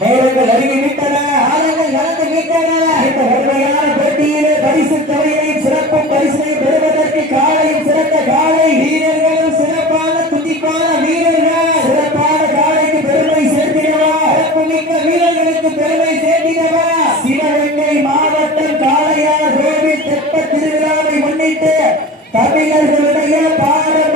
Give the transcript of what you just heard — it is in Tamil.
நேரங்கள் அறிவிவிட்டன, ஆளுங்கள் நடந்து விட்டன. இந்த உண்மையான போட்டியிலே பரிசு தொகையையும் சிறப்பு பரிசை பெறுவதற்கு காலையும் சிறந்த காலை வீரர்களும் சிறப்பான துடிப்பான வீரர்கள் சிறப்பான காலைக்கு பெருமை சேர்த்தினவா, சிறப்புமிக்க வீரர்களுக்கு பெருமை சேர்த்தினவா. சிவகங்கை மாவட்டம் காளையார் கோவில் தெப்ப திருவிழாவை முன்னிட்டு தமிழர்களுடைய பாரம்பரிய